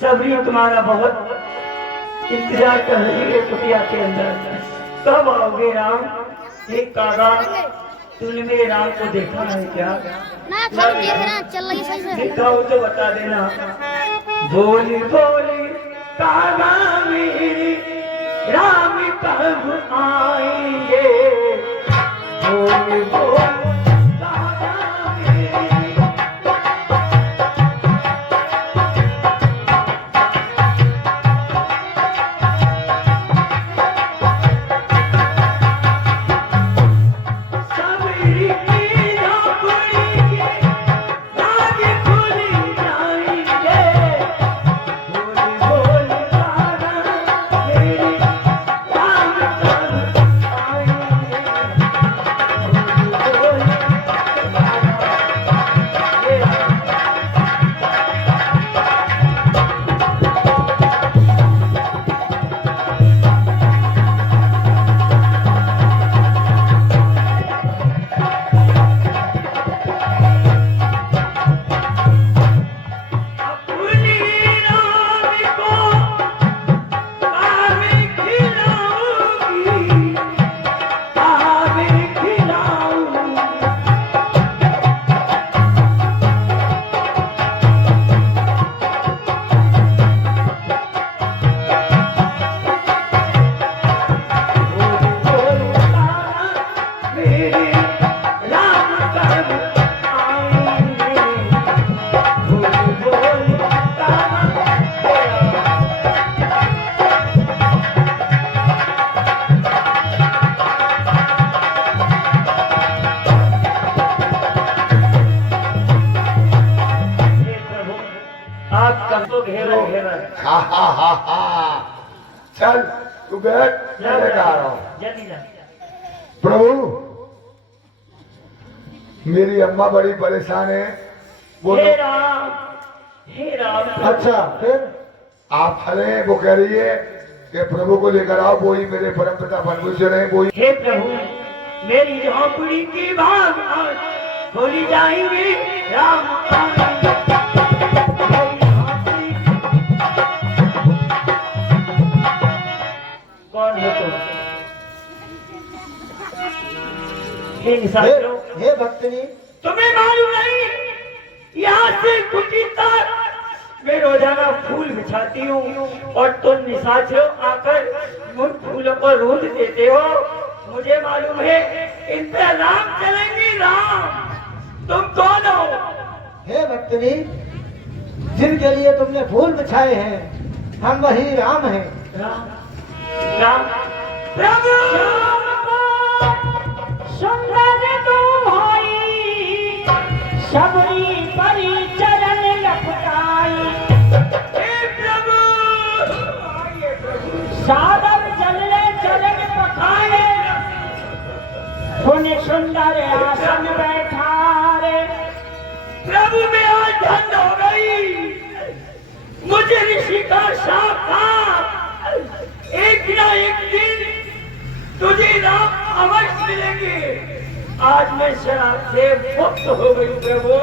सबरी तुम्हारा बहुत इंतजार कर रही है कुटिया के अंदर। कब आओगे राम? हे कागा, तूने मेरे राम को देखा है क्या? देखा हो तो बता देना। बोली बोली कागा मेरी, राम कब आएंगे? बोली बोली चल तू बैठ, मैं लेकर आ रहा हूँ। प्रभु, मेरी अम्मा बड़ी परेशान है। हे राम, हे राम। अच्छा, फिर आप हले वो कह रही है कि प्रभु को लेकर आओ, वो ही मेरे परम पिता परमेश्वर है, वो ही। हे प्रभु, मेरी झोपड़ी की भाग खोली जाएंगी, राम कौन हो तुम? हे भक्तनी, तुम्हें मालूम नहीं, यहाँ से कुटी तक मैं रोजाना फूल बिछाती हूँ और तुम निशाचरों आकर मुझ फूलों को रूंध देते हो। मुझे मालूम है इन पे राम चलेंगी, राम। तुम कौन हो? हे भक्तनी, जिनके लिए तुमने फूल बिछाए हैं, हम वही राम हैं। राम, राम, प्रभु सुंदर दुहाई, सबरी परी चरण लपटाई। हे प्रभु, सादर चलने चरण पखाए, पुण्य सुंदर आसन बैठा रे। प्रभु मैं आज धन्य हो गई, मुझे ऋषि का शाप था, एक ना एक दिन तुझे राम अवश्य मिलेंगे। आज मैं शराब से मुक्त हो गई प्रभु।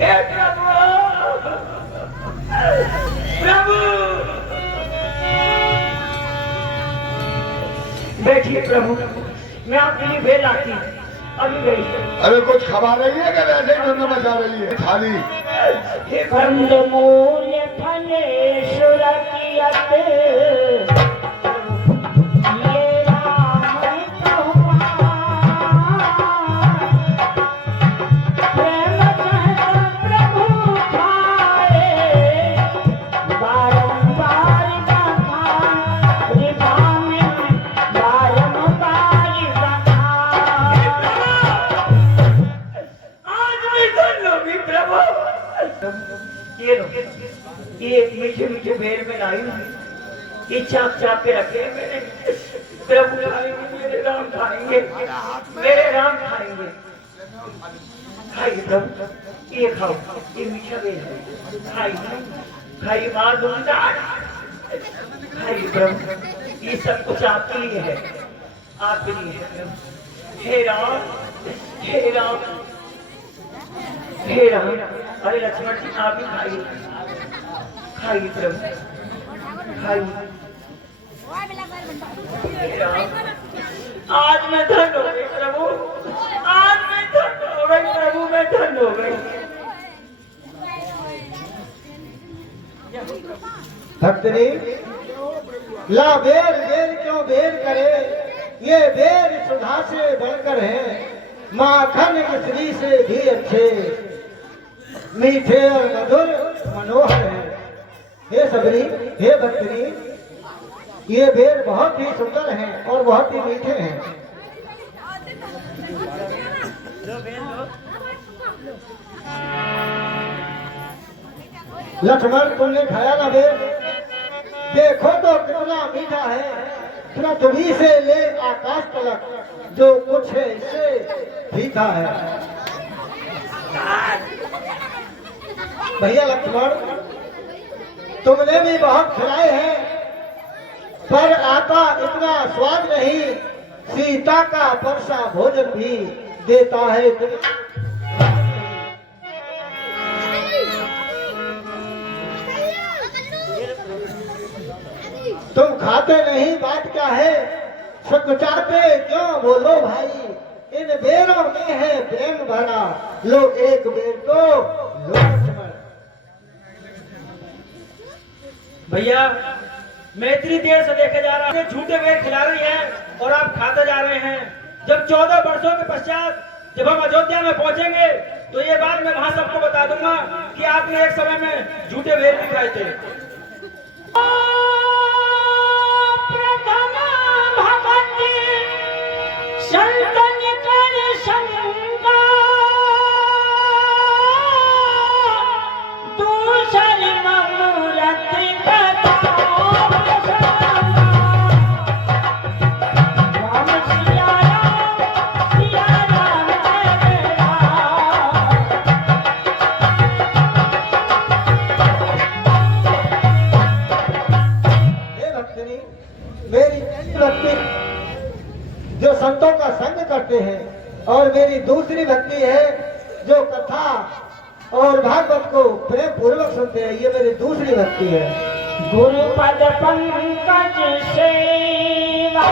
हे प्रभु, प्रभु बैठिए प्रभु, मैं आपके लिए भेल आती अभी गई। अरे कुछ खबा रही है कि वैसे ही धुन मचा रही है खाली? कंदमूल फलेश्वर ये मीठे मीठे बेर में लाई हूँ, ये चाप चाप के रखे हैं मैंने। प्रभु खाएंगे, मेरे राम खाएंगे, मेरे राम खाएंगे। खाइए प्रभु, ये खाओ, ये मीठा बेर है, खाइए खाइए, मार दूंगा। खाइए प्रभु, ये सब कुछ आपके लिए है, आपके लिए है। हे राम, हे राम, हे राम। अरे लक्ष्मण जी आप ही खाइए। खाइए प्रभु, खाइए। आज मैं धन हो गई प्रभु, आज मैं धन हो गई प्रभु, मैं धन हो गई। भक्तनी, ला बेर बेर क्यों बेर करे, ये बेर सुधा से बढ़कर है, माखन मिश्री से भी अच्छे, मीठे और मधुर मनोहर है। हे सबरी, हे भक्तनी, ये बेर बहुत ही सुंदर हैं और बहुत ही मीठे हैं। लक्ष्मण, तुमने खाया ना बेर? देखो तो कितना मीठा है, पृथ्वी से ले आकाश तलक जो कुछ है इससे फीका है। भैया लक्ष्मण, तुमने भी बहुत खिलाए हैं, पर आता इतना स्वाद नहीं। सीता का परसा भोजन भी देता है। तुम खाते नहीं, बात क्या है? सकुचाते क्यों बोलो भाई, इन बेरों में है प्रेम भरा, लो एक बेर तो लो लक्ष्मण। भैया, मैं इतनी देर से देखे जा रहा हूँ, झूठे बेर खिला रही है और आप खाते जा रहे हैं। जब 14 वर्षों के पश्चात जब हम अयोध्या में पहुंचेंगे तो ये बात मैं वहां सबको बता दूंगा कि आपने एक समय में झूठे बेर भी खाए थे। जो संतों का संग करते हैं, और मेरी दूसरी भक्ति है जो कथा और भागवत को प्रेम पूर्वक सुनते हैं, ये मेरी दूसरी भक्ति है। गुरुपद पंकज सेवा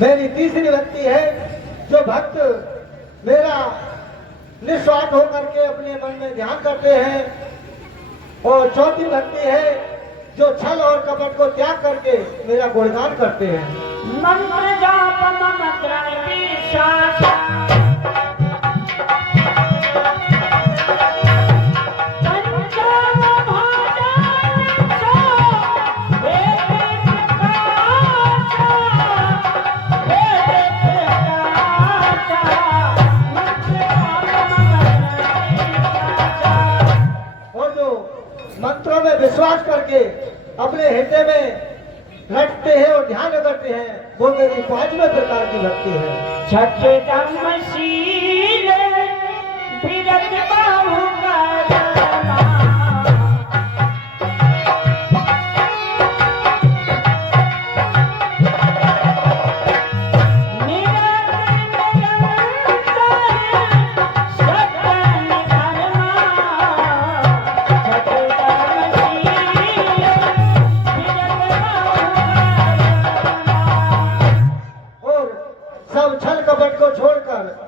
मेरी तीसरी भक्ति है जो भक्त मेरा निस्वार्थ होकर के अपने मन में ध्यान करते हैं, और चौथी भक्ति है जो छल और कपट को त्याग करके मेरा गुणगान करते हैं। मंत्र जाप मंत्र विश्वास मंत्रों में विश्वास करके अपने हृदय में रखते हैं और ध्यान करते हैं, वो मेरी पांचवें प्रकार की भक्ति है। छठे धर्मशील विरत बाहु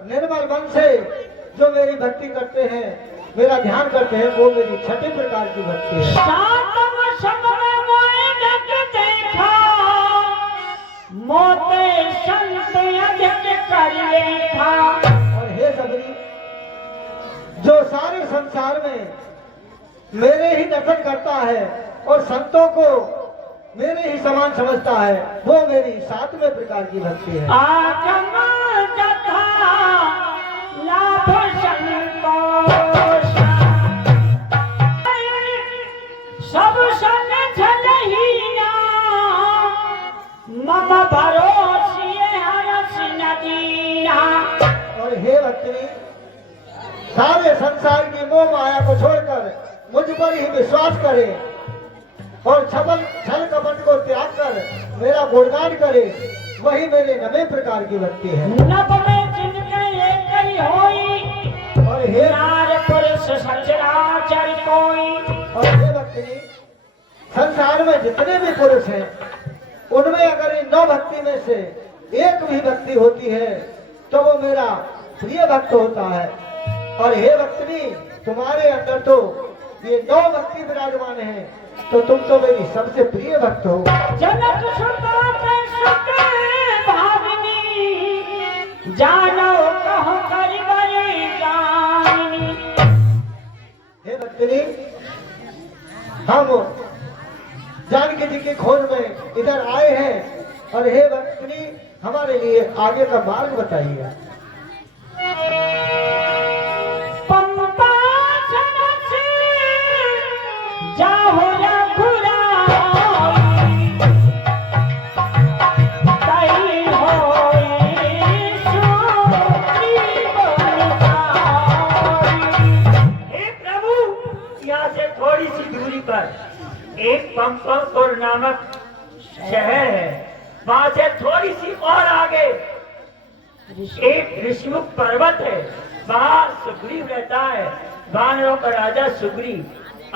निर्मल मन से जो मेरी भक्ति करते हैं, मेरा ध्यान करते हैं, वो मेरी छठी प्रकार की भक्ति है। और हे सबरी, जो सारे संसार में मेरे ही दर्शन करता है और संतों को मेरे ही समान समझता है, वो मेरी सातवें प्रकार की भक्ति है। सब संग मम भरोसिए हरस नदीना। और हे भक्तनी, सारे संसार की मोह माया को छोड़कर मुझ पर ही विश्वास करे और छल कपट को त्याग कर मेरा गुणगान करे, वही मेरे नवे प्रकार की भक्ति है। नभ में जिनके एक ही होई, और हे नार पुरुष सचराचर कोई। और हे भक्तनी, संसार में जितने भी पुरुष हैं उनमें अगर इन 9 भक्ति में से एक भी भक्ति होती है तो वो मेरा प्रिय भक्त होता है। और हे भक्तनी, तुम्हारे अंदर तो ये 9 भक्ति विराजमान है, तो तुम तो मेरी सबसे प्रिय भक्त हो। जनक सुता पे सुत भाविनी, जानो कहो करि बरी गानी। हे भक्तनी, हम जानकी जी की खोज में इधर आए हैं, और हे भक्तनी, हमारे लिए आगे का मार्ग बताइए। पंपा जनस जाहो रघुराई, तई होई सुग्रीव बरताई। हे प्रभु, यहाँ से थोड़ी सी दूरी पर एक पंपापुर नामक शहर है, वहां से थोड़ी सी और आगे एक ऋषिमुख पर्वत है, वहां सुग्रीव रहता है, वानरों का राजा सुग्रीव।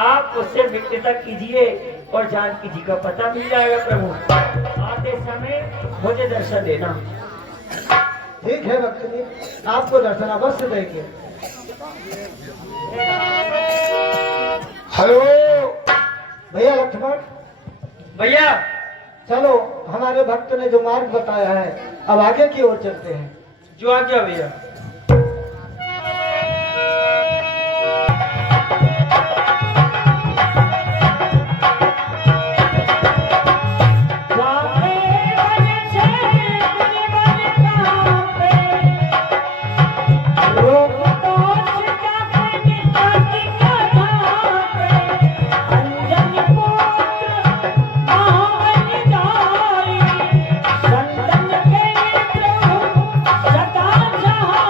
आप उससे मित्रता कीजिए और जानकी जी का पता मिल जाएगा। प्रभु, आते समय मुझे दर्शन देना। ठीक है भक्तनी, आपको दर्शन अवश्य देंगे। हेलो भैया लक्ष्मण, भैया चलो, हमारे भक्त ने जो मार्ग बताया है अब आगे की ओर चलते हैं। जो आज्ञा भैया। संतन के प्रभु सदा जहाँ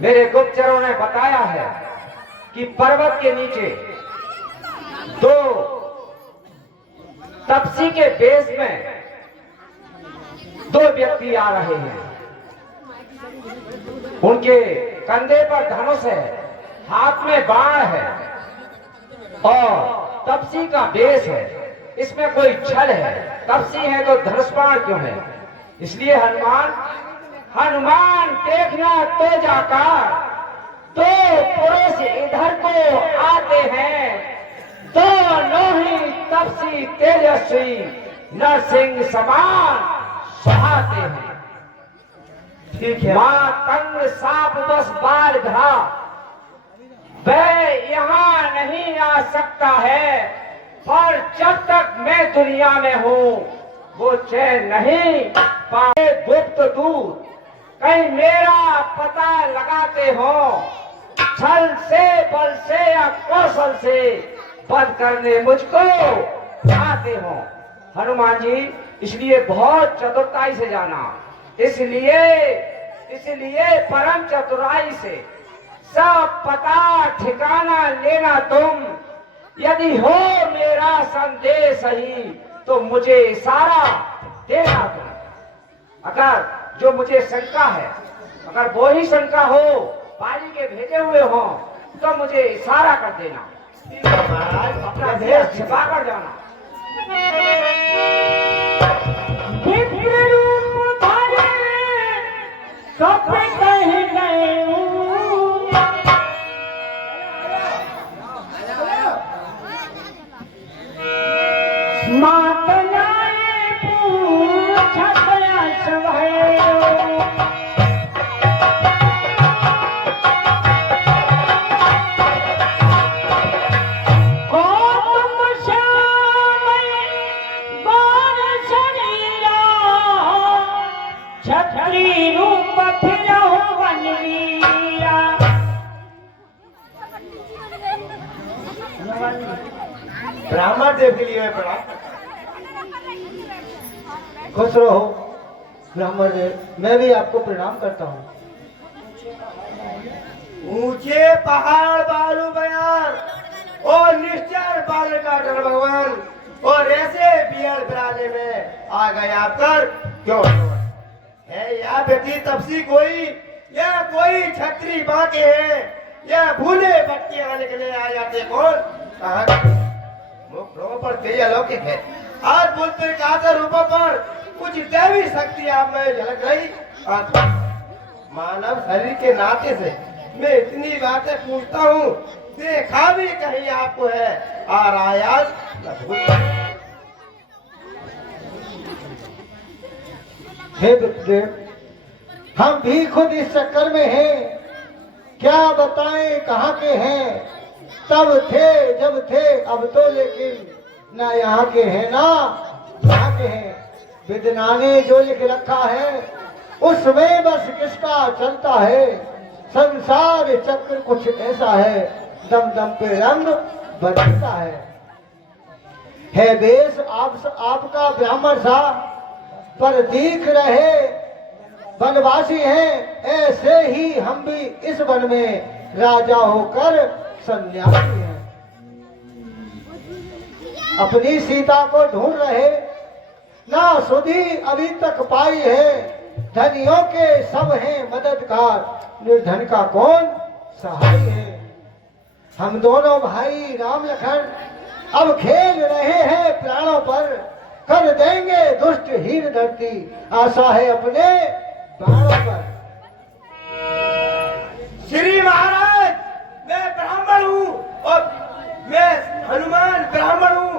मेरे गुप्तचरों ने बताया है कि पर्वत के नीचे दो तपसी के बेस में दो व्यक्ति आ रहे हैं। उनके कंधे पर धनुष है, हाथ में बाण है और तपसी का बेस है। इसमें कोई छल है। तपसी है तो धनुष बाण क्यों है? इसलिए हनुमान देखना तो जाकर तो पुरुष इधर को आते हैं, दोनों ही तपसी तेजस्वी नरसिंह समान सुहाते हैं। ठीक है। मां तंग साप बस बाल घा, वह यहाँ नहीं आ सकता है, पर जब तक मैं दुनिया में हूँ वो चैन नहीं पाए। गुप्त दूत कहीं मेरा पता लगाते हो, छल से बल से या कौशल से वध करने मुझको चाहते हो। हनुमान जी इसलिए बहुत चतुराई से जाना, इसलिए परम चतुराई से सब पता ठिकाना लेना तुम। यदि हो मेरा संदेश सही तो मुझे इशारा देना तुम। अगर जो मुझे शंका है, अगर वो ही शंका हो, बाली के भेजे हुए हो, तो मुझे इशारा कर देना। महाराज अपना देश छिपा कर जाना। छतरी रूप फिरहु बनवीरा। ब्राह्मण देव के लिए पढ़ा। खुश रहो ब्राह्मण देव, मैं भी आपको प्रणाम करता हूँ। ऊंचे पहाड़ बालू बयान और निश्चर बाल का डर भगवान, और ऐसे बियर बिराने में आ गए आप कर क्यों है? या बेटी तपसी कोई या कोई छतरी बाके हैं या भूले भटके आने के लिए आ जाते कौन? मुखों पर तेज अलौकिक है। आज बुद्ध का रूपों पर कुछ दैवी शक्ति आप में झलक रही। मानव शरीर के नाते से मैं इतनी बातें पूछता हूँ, देखा भी कहीं आपको है और आयाज हे विप्रेम, हम भी खुद इस चक्कर में हैं। क्या बताएं कहाँ के हैं? तब थे जब थे, अब तो लेकिन ना यहाँ के हैं ना यहाँ के हैं। विद्ना ने जो लिख रखा है उसमें बस किसका चलता है। संसार चक्र कुछ ऐसा है, दम दम पे रंग बदलता है देश आपका ब्राह्मण सा, पर दिख रहे वनवासी हैं। ऐसे ही हम भी इस वन में राजा होकर सन्यासी हैं। अपनी सीता को ढूंढ रहे, ना सुधी अभी तक पाई है। धनियों के सब हैं मददगार, निर्धन का कौन सहाय है। हम दोनों भाई राम लखन अब खेल रहे हैं प्राणों पर, कर देंगे दुष्ट हीन धरती, आशा है अपने प्राणों पर। श्री महाराज, मैं ब्राह्मण हूँ और मैं हनुमान ब्राह्मण हूँ,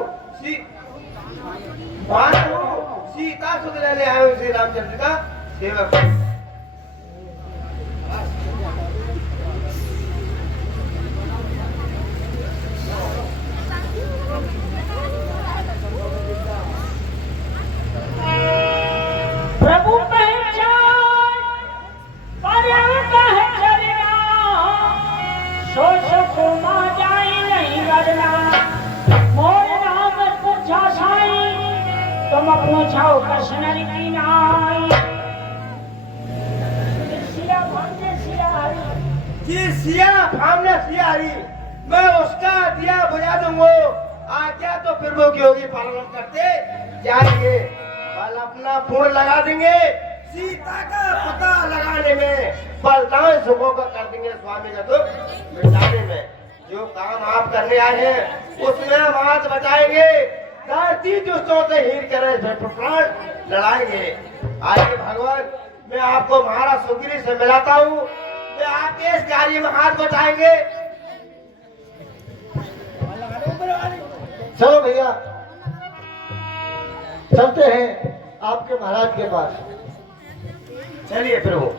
सीता सुध लेने आया हूँ, श्री रामचंद्र का सेवक। प्रभु पहचान परम पहचाना, सोच कुमा जाई नहीं करना। मोर नाम पूछा साई, तुम पूछो कृष्ण की नाई। सिया भंगे सिया हरि कि सिया फामने सियारी, मैं उसका दिया बुझा दूंगा। आज्ञा तो प्रभु की होगी, पालन करते जाएंगे। बल अपना पूर्ण लगा देंगे, सीता का पता लगाने में, बलदान सुखों का कर देंगे, स्वामी का दुख मिटाने में। जो काम आप करने आए हैं उसमें हम हाथ बचाएंगे। धरती दुष्टों से हीर करे प्राण लड़ाएंगे। आइए भगवान, मैं आपको महाराज सुग्रीव से मिलाता हूँ। मैं आपके इस कार्य में हाथ बचाएंगे। चलो भैया, चलते हैं आपके महाराज के पास। चलिए प्रभु।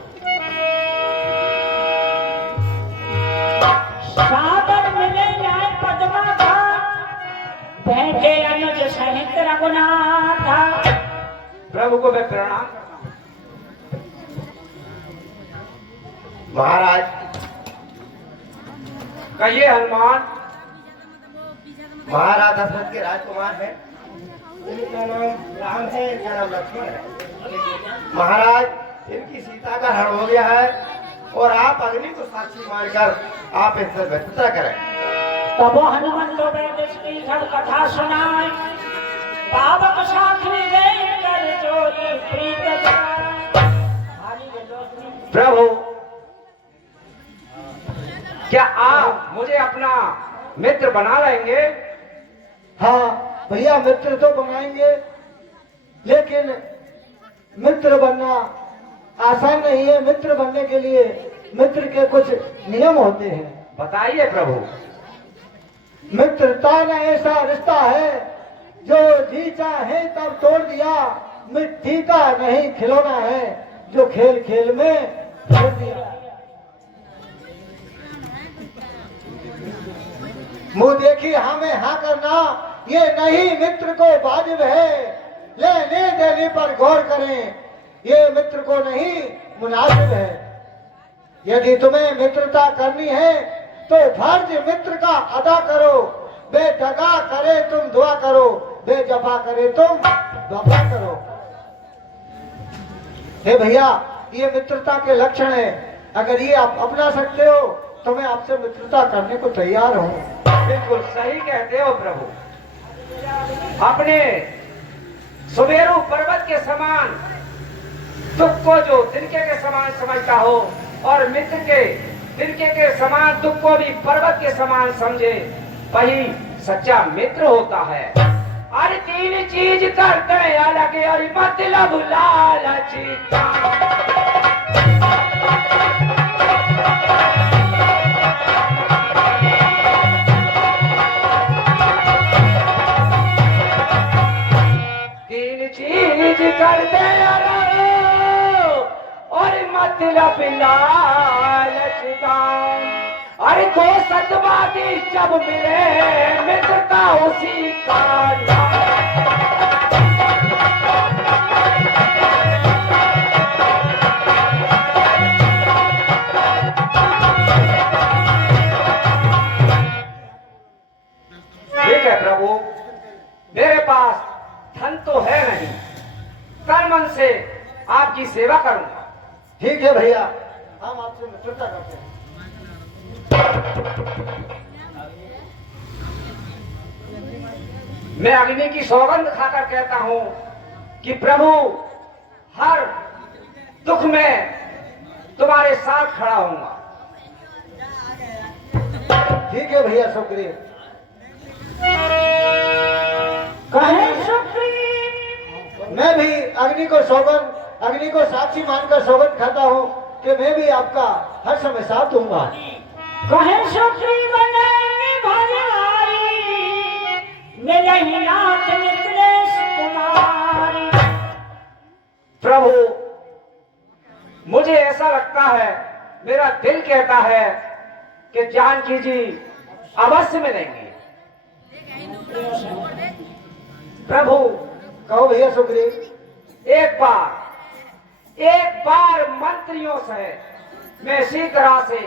सादर मिले न्याय पद्मा था, बैठे अनुज सहित रघुनाथ था। प्रभु को मैं प्रणाम। महाराज कहिए हनुमान। महाराज दशरथ के राजकुमार हैं। इनका नाम राम है, इनका नाम लक्ष्मण है। महाराज, इनकी सीता का हरण हो गया है और आप अग्नि को साक्षी मानकर आप इससे व्यस्तता करें। तब हनुमान तो वैदेश की सब कथा सुनाए, पावक साखी ले कर जोई प्रीत जाए। प्रभु, क्या आप मुझे अपना मित्र बना लेंगे? हाँ भैया, मित्र तो बनाएंगे, लेकिन मित्र बनना आसान नहीं है। मित्र बनने के लिए मित्र के कुछ नियम होते हैं। बताइए प्रभु। मित्रता न ऐसा रिश्ता है जो जी चाहे तब तोड़ दिया, मिट्टी का नहीं खिलौना है जो खेल खेल में छोड़ दिया। मुंह देखी हमें हाँ करना ये नहीं मित्र को वाजिब है। लेने देने पर गौर करें, ये मित्र को नहीं मुनासिब है। यदि तुम्हें मित्रता करनी है तो फर्ज मित्र का अदा करो। बेदगा करे तुम दुआ करो, बेजफा करे तुम वफा करो। हे भैया, ये मित्रता के लक्षण है। अगर ये आप अपना सकते हो तो मैं आपसे मित्रता करने को तैयार हूँ। बिल्कुल सही कहते हो प्रभु। अपने सुमेरु पर्वत के समान दुख को जो तिनके के समान समझता हो और मित्र के तिनके के समान दुख को भी पर्वत के समान समझे, वही सच्चा मित्र होता है। अरे तीन चीज करते हैं अलग, और मतलब लालच का। चीज करते और मतलब लालच का। अरे दो सतवादी जब मिले मित्रता उसी का ठीक है प्रभु, मेरे पास धन तो है नहीं, तन मन से आपकी सेवा करूंगा। ठीक है भैया, हम आपसे मित्रता करते हैं। मैं अग्नि की सौगंध खाकर कहता हूं कि प्रभु, हर दुख में तुम्हारे साथ खड़ा हूंगा। ठीक है भैया, सुग्रीव। कहे सुग्रीव, मैं भी अग्नि को साक्षी मानकर सौगंध खाता हूँ कि मैं भी आपका हर समय साथ दूंगा। कहे सुग्रीव भलाई, मिलहि नाथ मिथिलेश कुमारी। प्रभु, मुझे ऐसा लगता है, मेरा दिल कहता है कि जानकी जी अवश्य मिलेंगे। प्रभु, कहो भैया सुग्रीव। एक बार मंत्रियों सहित मैं इसी तरह से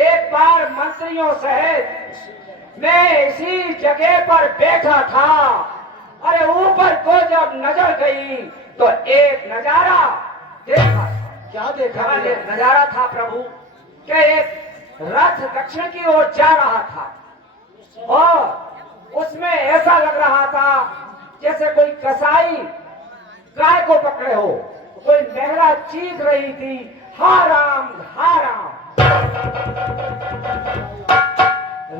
एक बार मंत्रियों सहित मैं इसी जगह पर बैठा था। अरे ऊपर को जब नजर गई तो एक नजारा देखा। क्या देखा? नजारा था प्रभु कि एक रथ दक्षिण की ओर जा रहा था और उसमें ऐसा लग रहा था जैसे कोई कसाई गाय को पकड़े हो। कोई महिला चीख रही थी, हा राम हा राम,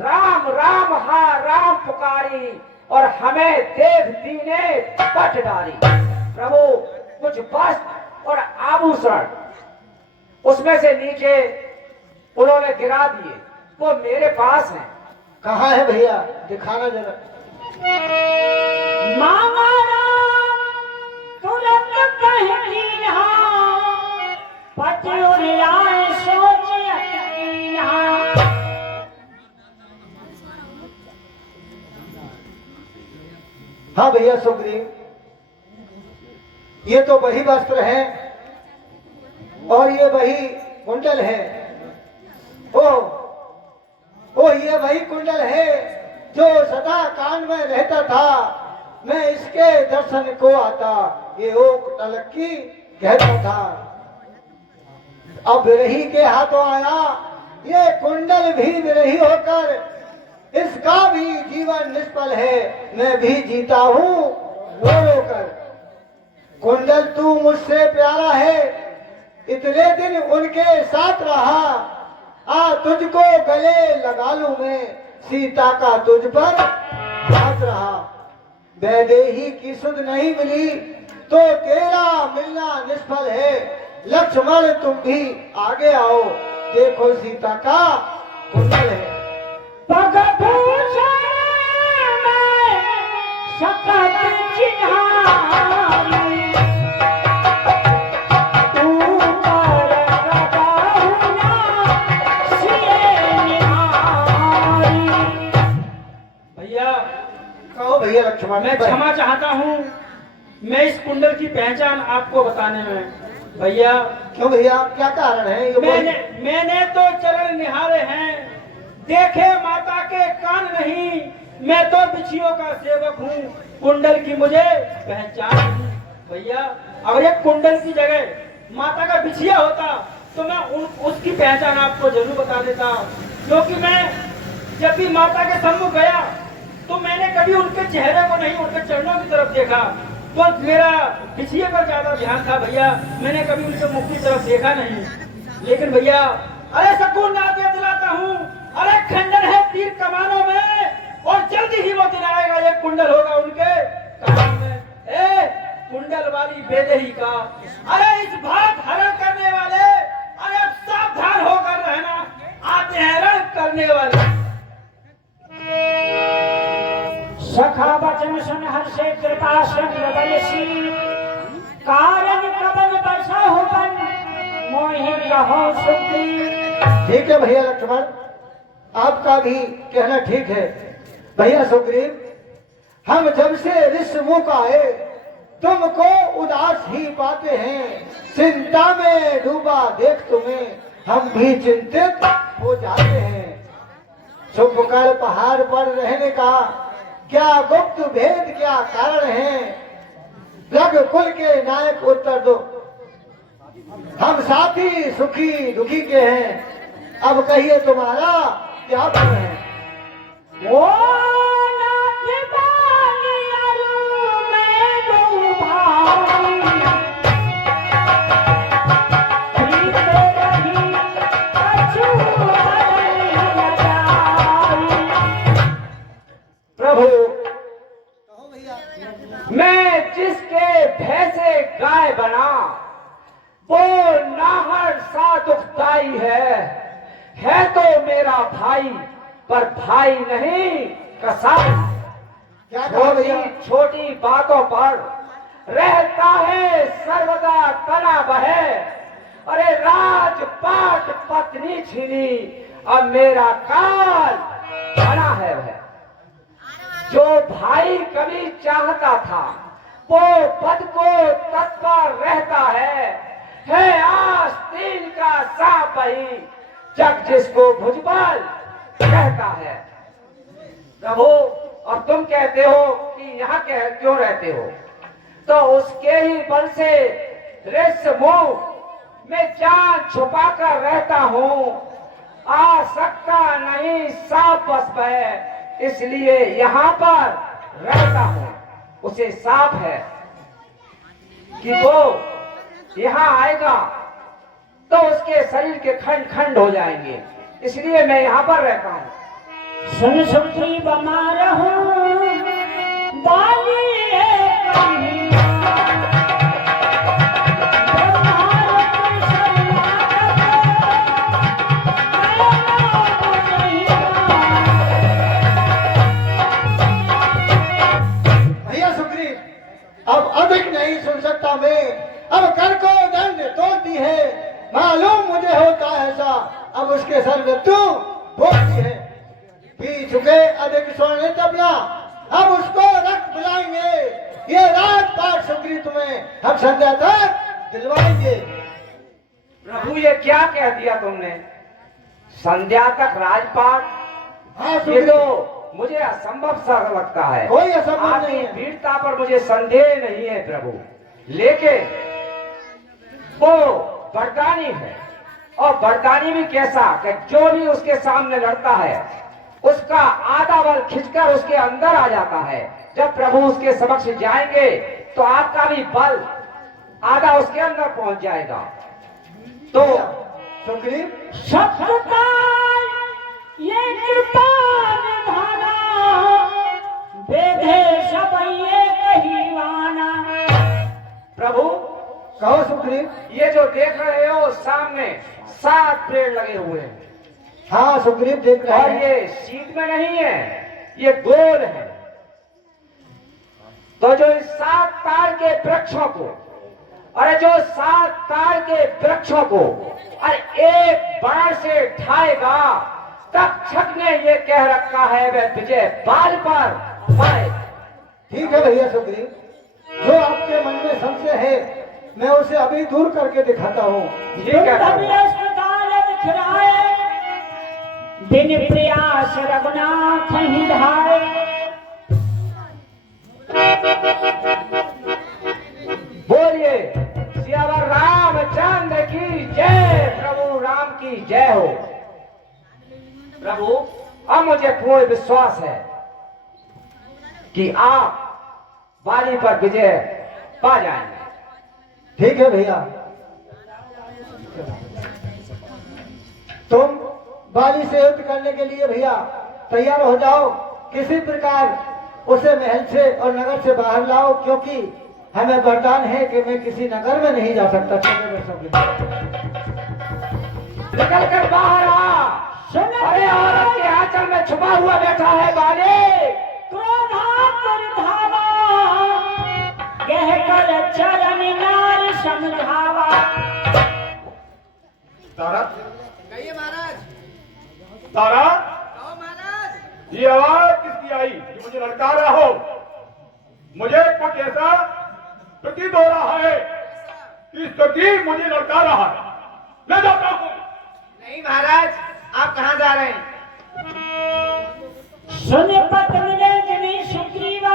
राम राम हा राम पुकारी और हमें देव दीने पट डाली। प्रभु कुछ वस्त्र और आभूषण उसमें से नीचे उन्होंने गिरा दिए, वो मेरे पास हैं। कहाँ है भैया, दिखाना जरा। मामा राम तुरंत कहीं यहाँ पटुरियाए सोच यहाँ। हाँ भैया सुग्रीव, ये तो वही वस्त्र है और ये वही कुंडल है। ओ ये वही कुंडल है जो सदा कान में रहता था, मैं इसके दर्शन को आता, ये ओक टलक्की कहता था। अब विरही के हाथों आया, ये कुंडल भी विरही होकर इसका भी जीवन निष्फल है, मैं भी जीता हूँ रो रो कर। कुंडल तू मुझसे प्यारा है, इतने दिन उनके साथ रहा, आ तुझको गले लगा लूं मैं, सीता का तुझ पर हाथ रहा। वैदेही की सुध नहीं मिली तो तेरा मिलना निष्फल है, लक्ष्मण तुम भी आगे आओ, देखो सीता का कुंडल है। पग भूषण में सकत चिन्हारी, तू पर गदाहुना सिए निहारी। भैया कहो भैया लक्ष्मण, मैं क्षमा चाहता हूँ, मैं इस कुंडल की पहचान आपको बताने में। भैया क्यों भैया, क्या कारण है? ये मैंने तो चरण निहारे हैं, देखे माता के कान नहीं, मैं तो बिछियों का सेवक हूँ, कुंडल की मुझे पहचान नहीं। भैया अगर ये कुंडल की जगह माता का बिछिया होता तो मैं उसकी पहचान आपको जरूर बता देता, क्योंकि मैं जब भी माता के सम्मुख गया तो मैंने कभी उनके चेहरे को नहीं, उनके चरणों की तरफ देखा, तो मेरा बिछिए पर ज्यादा ध्यान था। भैया मैंने कभी उनके मुख की तरफ देखा नहीं। लेकिन भैया अरे सकून याद दिलाता हूँ, अरे खंडर है तीर कमानों में और जल्दी ही वो दिन आएगा, ये कुंडल होगा उनके कानों में। ए कुंडल वाली बेदही का, अरे इस भात हरण करने वाले, अरे अब सावधान होकर रहना, आते हैं रण करने वाले। सखा वचन सुन हर्षे कृपा संग कारण कबन बरसा होपन मोहि कहो सुग्रीव। ठीक है भैया लक्ष्मण, आपका भी कहना ठीक है। भैया सुग्रीव, हम जब से ऋषमुख आए तुमको उदास ही पाते हैं, चिंता में डूबा देख तुम्हें हम भी चिंतित हो जाते हैं। चुप कर पहाड़ पर रहने का क्या गुप्त भेद, क्या कारण है, रघुकुल के नायक उत्तर दो। हम साथी सुखी दुखी के हैं, अब कहिए तुम्हारा क्या प्रण है? ओ नाथ बाली अरु मैं दो भाई, प्रीत रही कछु बदल न जाई। प्रभु मैं जिसके भय से गाय बना, वो नाहर सा दुखदाई है तो मेरा भाई, पर भाई नहीं कसाई। क्या कहा भैया? छोटी बातों पर रहता है सर्वदा तना बहे, अरे राजपाट पत्नी छीनी, अब मेरा काल बना है वह। जो भाई कभी चाहता था वो पद को तत्पर रहता है आस्तीन का सांप ही, जग जिसको भुजबल कहता है। प्रभु अब तुम कहते हो कि यहाँ क्यों रहते हो, तो उसके ही बल से ऋषमुख में जान छुपा कर रहता हूँ। आ सकता नहीं सांप बस है, इसलिए यहाँ पर रहता हूँ। उसे सांप है कि वो यहाँ आएगा तो उसके शरीर के खंड खंड हो जाएंगे, इसलिए मैं यहाँ पर रहता हूँ। सुन सुखी बमार हूँ बाली है कहीं अब अधिक नहीं सुन सकता मैं, अब कर को दंड तोड़ती है, मालूम मुझे होता है ऐसा, अब उसके सर में तू भोगती है। पी चुके अधिक स्वर्ण तबला, अब उसको रख बुलाएंगे, ये राजपाट सुग्री तुम्हें हम संध्या तक दिलवाएंगे। प्रभु ये क्या कह दिया तुमने? संध्या तक राजपाट? हाँ ये सुग्री, तो मुझे असंभव सा लगता है। कोई असंभव आपकी नहीं है। वीरता पर मुझे संदेह नहीं है प्रभु, लेकिन वो वरदानी है, और वरदानी भी कैसा कि जो भी उसके सामने लड़ता है उसका आधा बल खिंचकर उसके अंदर आ जाता है। जब प्रभु उसके समक्ष जाएंगे तो आपका भी बल आधा उसके अंदर पहुंच जाएगा। तो सुग्री, सत्यता ये कृपा निधाना, बेधे सब ये कहीवाना। प्रभु कहो सुग्री। ये जो देख रहे हो सामने 7 पेड़ लगे हुए हैं, हाँ सुग्रीव देख रहे और हैं। ये सीध में नहीं है, ये गोल है। तो जो इस 7 तार के वृक्षों को, अरे जो 7 तार के वृक्षों को अरे एक बाण से ढाएगा, तक्षक ने ये कह रखा है वह विजय बाल पर पाए। ठीक है भैया सुग्रीव, जो आपके मन में संशय है मैं उसे अभी दूर करके दिखाता हूँ। ठीक है प्रभु। बिन प्रयास रघुनाथ ही धारे, बोलिए सियावर रामचंद्र की जय, प्रभु राम की जय हो। प्रभु अब मुझे पूर्ण विश्वास है कि आप बाली पर विजय पा जाएंगे। ठीक है भैया, तुम बाली से युद्ध करने के लिए भैया तैयार हो जाओ, किसी प्रकार उसे महल से और नगर से बाहर लाओ, क्योंकि हमें वरदान है कि मैं किसी नगर में नहीं जा सकता। छोटे बच्चों के निकल कर बाहर आ। अरे औरत के आंचल में छुपा हुआ बैठा है बाली। क्रोधातुर धावा, कह कर चरण नार समझावा। तारा, कहिए महाराज। तारा, कहो महाराज। ये आवाज किसकी आई कि मुझे ललकार रहा हो? मुझे कुछ ऐसा प्रतीत हो रहा है कि सती मुझे ललकार रहा है। मैं जाता हूँ। नहीं महाराज, आप कहाँ जा रहे हैं? सुन पत्न जनी सुग्रीवा,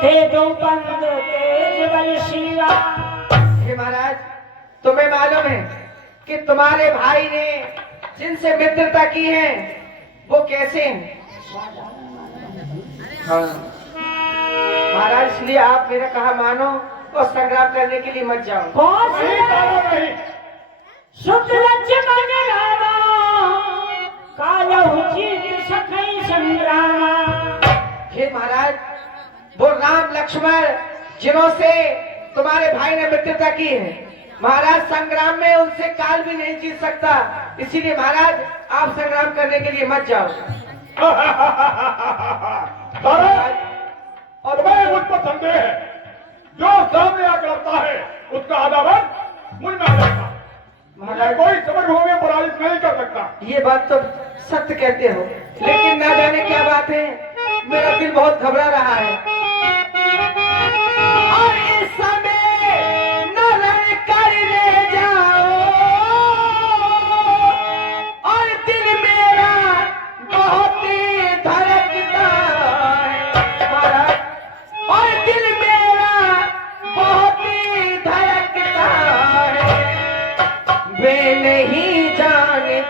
तेजो पंत तेज बल शिवा। हे महाराज, तुम्हें मालूम है कि तुम्हारे भाई ने जिनसे मित्रता की है वो कैसे हैं? हाँ महाराज, इसलिए आप मेरा कहा मानो और संग्राम करने के लिए मत जाओ। कौन नहीं तारा, नहीं। शुक्लच मन रामा, कालहु जीत सकै संग्रामा। हे महाराज, वो राम लक्ष्मण जिनों से तुम्हारे भाई ने मित्रता की है, महाराज संग्राम में उनसे काल भी नहीं जीत सकता, इसीलिए महाराज आप संग्राम करने के लिए मत जाओ। तारा, और मैं मुझ पर संदेह है, जो सामने आकर लड़ता है उसका आधा बल मुझ में आ जाता है। मुझे कोई समरभूमि में पराजित नहीं कर सकता। ये बात तो सत्य कहते हो, लेकिन ना जाने क्या बात है, मेरा दिल बहुत घबरा रहा है। और इस समय न रण कर ले जाओ, और दिल मेरा बहुत धड़कता है महाराज, और दिल मेरा बहुत धड़कता है। वे नहीं जानते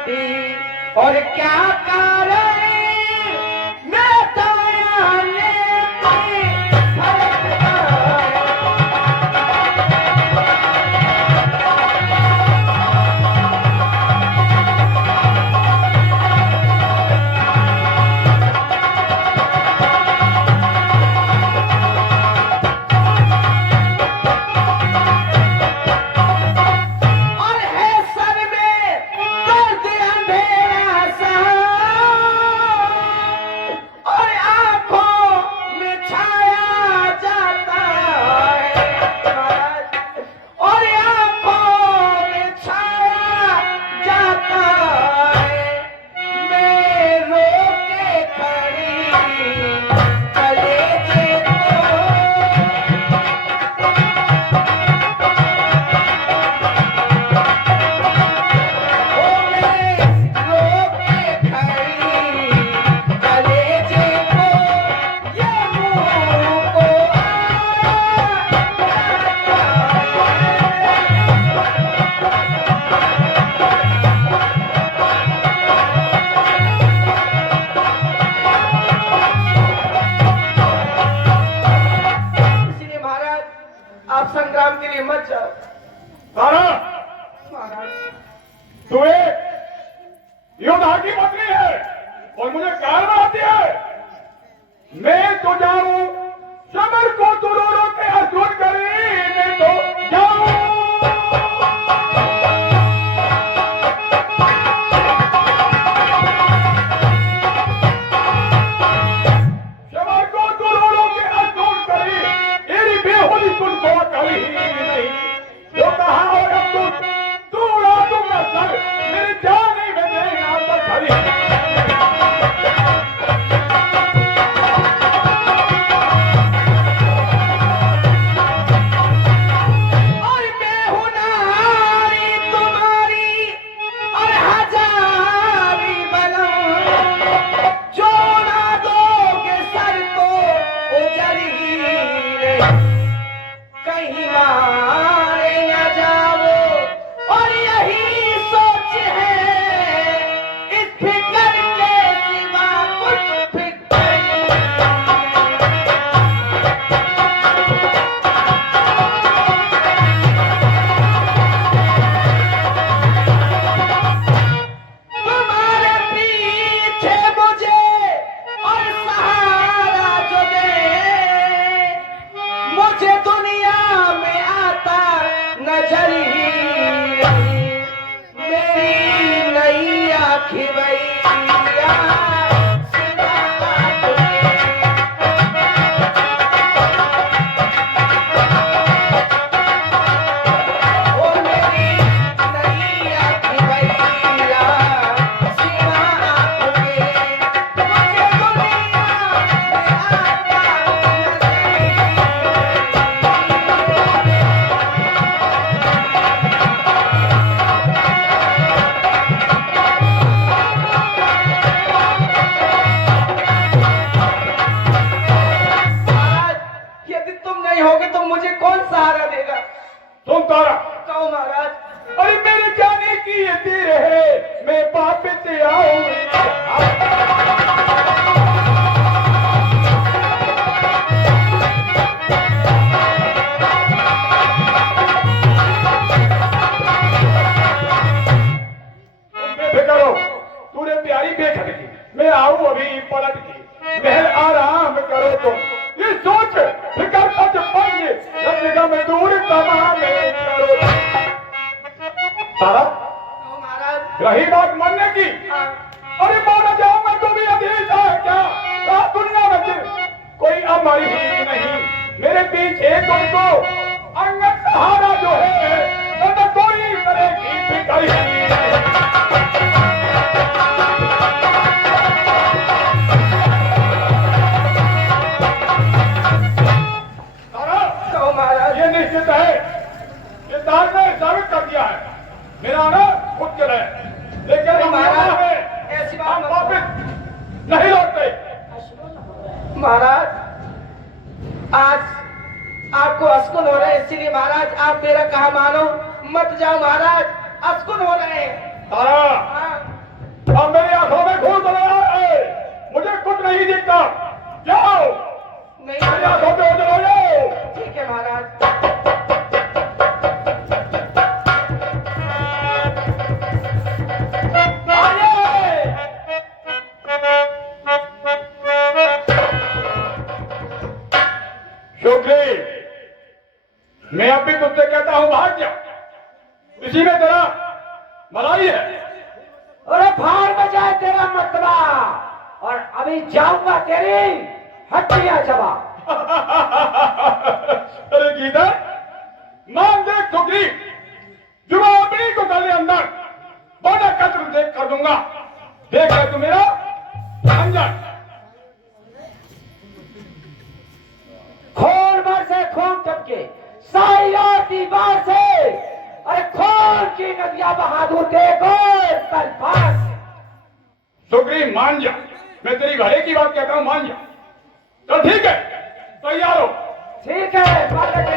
मत जाओ तारा, महाराज। तू एक योद्धा की पत्नी है और मुझे कार बनाती है। मैं तो जाऊं समर को तो रो के अर्जुन करी, मैं तो जाऊं समर को तो रो के अर्जुन करी, तेरी बेहोली तुझको करी नहीं। जो कहा होगा तू उड़ा दूंगा सर, मेरी जान नहीं में तेरे नाम पर खड़ी। रही बात मानने की, अरे माना जाऊंगा तो भी अधीर है क्या? दुनिया में कोई हमारी ही नहीं, मेरे पीछे तुमको अंगत सहारा जो है तो कोई करेगी भिखारी। ये निश्चित है, ये दान ने साबित कर दिया है मेरा ना खुद के रहे, लेकिन ऐसी बात हम वापिस नहीं लौटते। महाराज आज आपको अस्कुन हो रहे हैं, इसीलिए महाराज आप मेरा कहा मानो, मत जाओ महाराज, अस्कुन हो रहे हैं। तारा, अब मेरी आंखों में खून चला है, मुझे कुछ नहीं दिखता, जाओ नहीं मेरी आंखों पे उजल हो जाओ। ठीक है महाराज। शुक्री, मैं अब भी तुझसे कहता हूं भाग जा, इसी में तेरा भलाई है। अरे भाड़ में जाए तेरा मतबा, और अभी जाऊंगा तेरी हड्डियां चबा। अरे गीता, मान देख शुक्री, जुबा अपनी को डाले अंदर बड़ा कत्ल देख कर दूंगा, देख ले तू मेरा अंजन। खून भर से खून टपके साइया दीवार से, अरे खून की नदियां बहा दूं देखो तलवार से। शुक्री मान जा, मैं तेरी घरे की बात कहता हूं, मान जा। चल ठीक है, तैयार हो। ठीक है मालिक।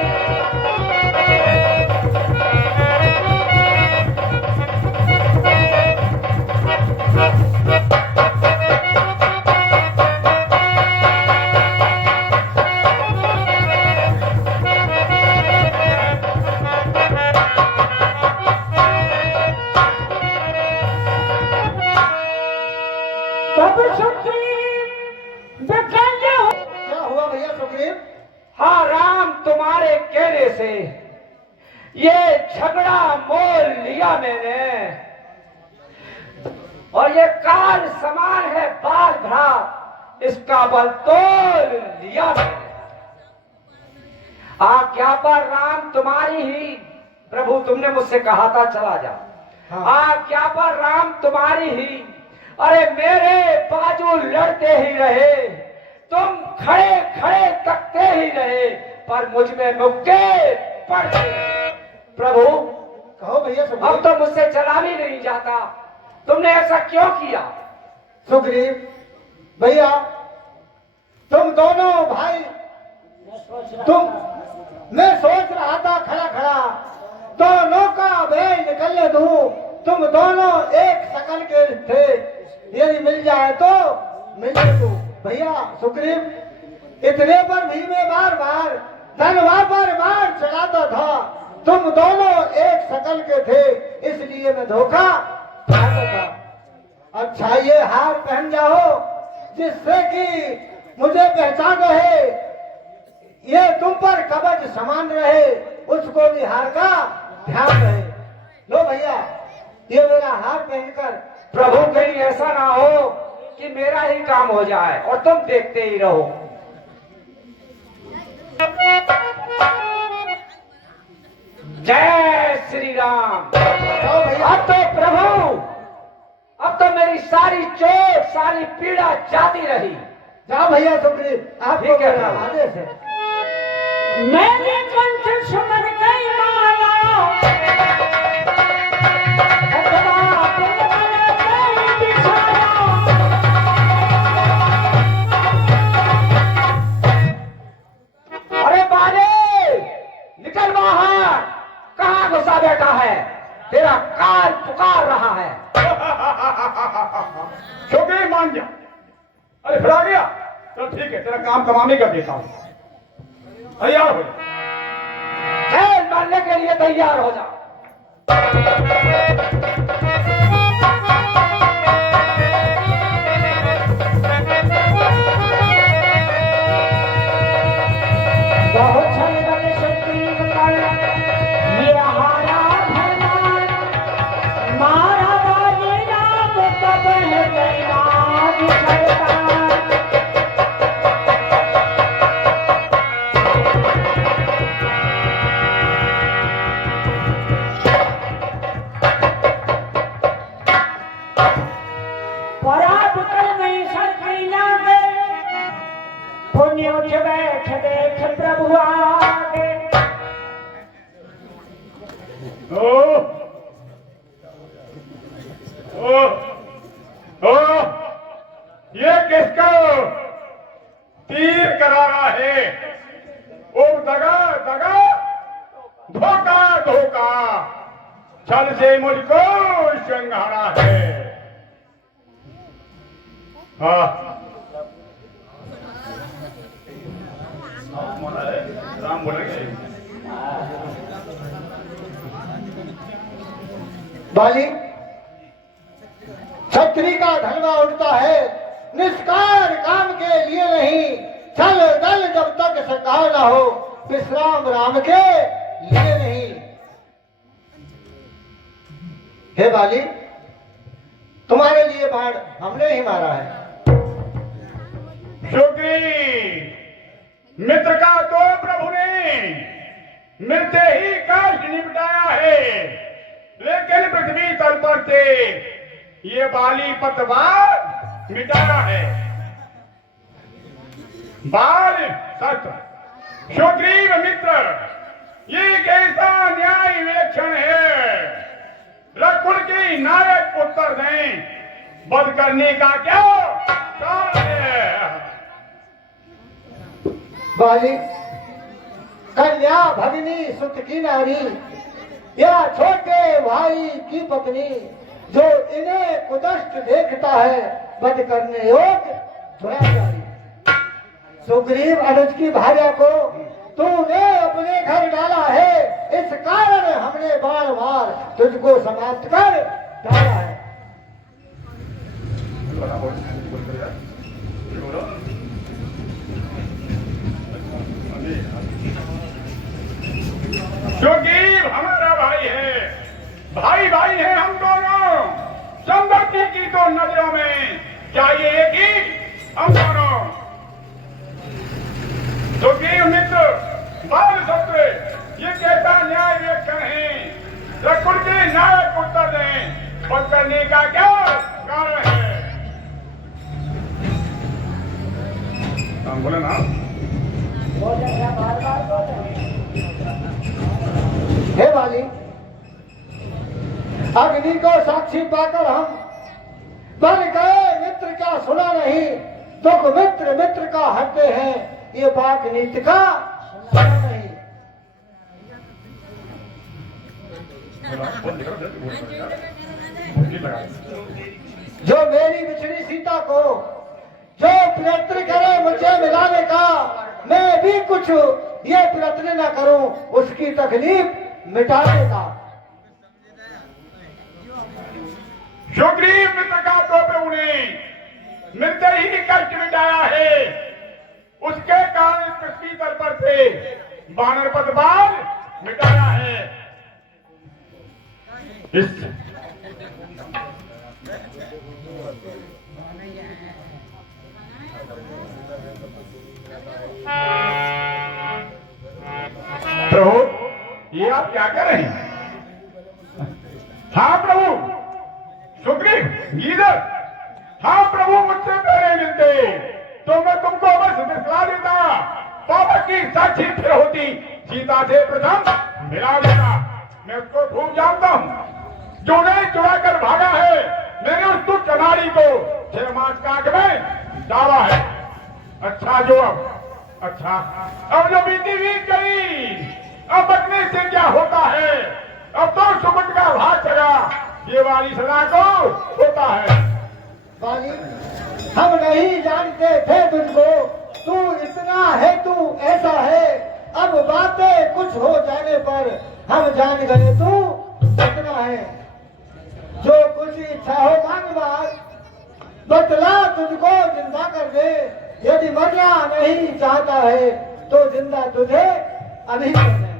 तब सुग्रीव विकल्य हो। क्या हुआ भैया सुग्रीव? हाँ राम, तुम्हारे कहने से ये झगड़ा मोल लिया मैंने, और ये काल समान है बाल भरा, इसका बल तोल लिया मैंने। आज्ञा पर राम तुम्हारी ही, प्रभु तुमने मुझसे कहा था चला जा। हाँ। आज्ञा पर राम तुम्हारी ही, अरे मेरे बाजू लड़ते ही रहे, तुम खड़े खड़े तकते ही रहे, पर मुझ में मुक्के पड़ते। प्रभु कहो भैया सुग्रीव। अब तो मुझसे चला भी नहीं जाता, तुमने ऐसा क्यों किया? सुग्रीव भैया, तुम दोनों भाई, मैं सोच रहा था खड़ा खड़ा, दोनों का भय निकल दूं, तुम दोनों एक शकल के थे, यदि मिल जाए तो मिले तो। भैया सुग्रीव, इतने पर भी मैं बार बार धनवा पर मार चढ़ाता था, तुम दोनों एक शकल के थे, इसलिए मैं धोखा खाता था। अच्छा ये हार पहन जाओ, जिससे कि मुझे पहचान रहे, ये तुम पर कवच समान रहे, उसको भी हार का ध्यान रहे। लो भैया, ये मेरा हार पहनकर। प्रभु कहीं ऐसा ना हो कि मेरा ही काम हो जाए और तुम देखते ही रहो। जय श्री राम। अब तो प्रभु, अब तो मेरी सारी चोट, सारी पीड़ा जाती रही। जाओ भैया सुग्रीव, आपको ठीक है मेरा प्रभु। आदेश है। मैंने कंठ सुमन कई माला, अथवा पिंगला कई बिछाया। अरे बाले, निकल बाहर, कहाँ घुसा बैठा है? तेरा काल पुकार रहा है। सुग्रीव मान जा। अरे फिर आ गया, चल ठीक है, तेरा काम तमाम ही कर देता हूँ। तैयार हो जा। खेल मारने के लिए तैयार हो जा। बहुत छलबल सुग्रीव कर ये हारा भरमान, मारा राजे राम तब है तैनात सरकार। पराब कर नहीं सकैला गए, पुण्य उठ बैठ देख प्रभु आगे। ओ, ओ, ओ, ये किसका तीर करा रहा है? ओ दगा दगा, धोखा धोखा, छल से मुझको संघारा है। हाँ राम बोलेंगे। बाली, छतरी का धनवा उड़ता है, निष्कार काम के लिए नहीं, छल दल जब तक सरकार न हो, विश्राम राम के लिए नहीं। हे बाली, तुम्हारे लिए बाण हमने ही मारा है। सुग्रीव, मित्र का तो प्रभु ने मिलते ही काश निपटाया है, लेकिन पृथ्वी तल पर से ये बाली पतवार मिटाया है। बाल सत्य, सुग्रीव मित्र, ये कैसा न्याय विलक्षण है। रघुकुल की नायक उत्तर दें, वध करने का क्या कारण है? बाली, कन्या भगिनी सुत की नारी, या छोटे भाई की पत्नी, जो इन्हें कुदष्ट देखता है, वध करने योग्य दुराचारी। सुग्रीव अनुज की भार्या को तूने अपने घर डाला है, इस कारण हमने बार बार तुझको समाप्त कर डाला है। हम दोनों सुग्रीव मित्र बाल सत्र ये कैसा न्याय व्याख्या है, रकुल के न्याय को उत्तर दें और करने का क्या कारण है। बोले ना हे वाली, अग्नि को साक्षी पाकर हम बन गए मित्र का सुना नहीं, दुख मित्र मित्र का हटते हैं, ये बात नीति का सुना नहीं। जो मेरी बिछड़ी सीता को जो प्रयत्न करे मुझे मिलाने का, मैं भी कुछ ये प्रयत्न न करूं उसकी तकलीफ मिटाने का। सुग्रीव मित्र का तो प्रभु ने मिलते ही कष्ट मिटाया है, उसके कारण पृथ्वी तल पर से बानर पदबाल मिटाया है। इस प्रभु ये आप क्या कर रहे हैं? हाँ प्रभु सुग्रीव गीदर, हाँ प्रभु मुझसे पहले मिलते तो मैं तुमको अवश्य दिखला देता, पापा की साक्षी फिर होती, सीता से प्रथम मिला देता। मैं उसको खूब जानता हूँ, जो नहीं चुरा कर भागा है, मैंने उस दुष्ट नारी को 6 मास काट में डाला है। अच्छा जो अच्छा अब जो बीती भी गई, अब बचने से क्या होता है, अब तो सुमन का भाग चला, ये वाली सदा को होता है। वाली, हम नहीं जानते थे तुझको, तू इतना है, तू ऐसा है, अब बातें कुछ हो जाने पर हम जान गए तू इतना है। जो कुछ इच्छा हो मांग बतला, तुझको जिंदा कर दे, यदि मरना नहीं चाहता है तो जिंदा तुझे अभी कर दे।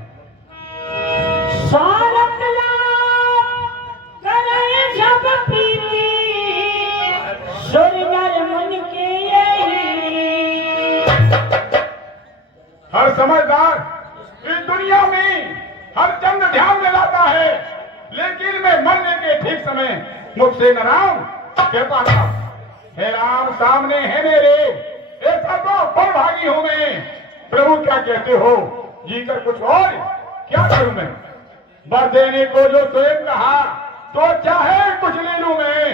जब पीली सुरनर मन के हर समझदार इस दुनिया में हर चंद ध्यान में लाता है, लेकिन मैं मरने के ठीक समय मुझसे न राम कह पाता है। राम सामने है मेरे, ऐसा तो बड़भागी हूं मैं। प्रभु क्या कहते हो, जीकर कुछ और क्या करूं मैं? वर देने को जो स्वयं कहा, तो चाहे कुछ ले लूं मैं।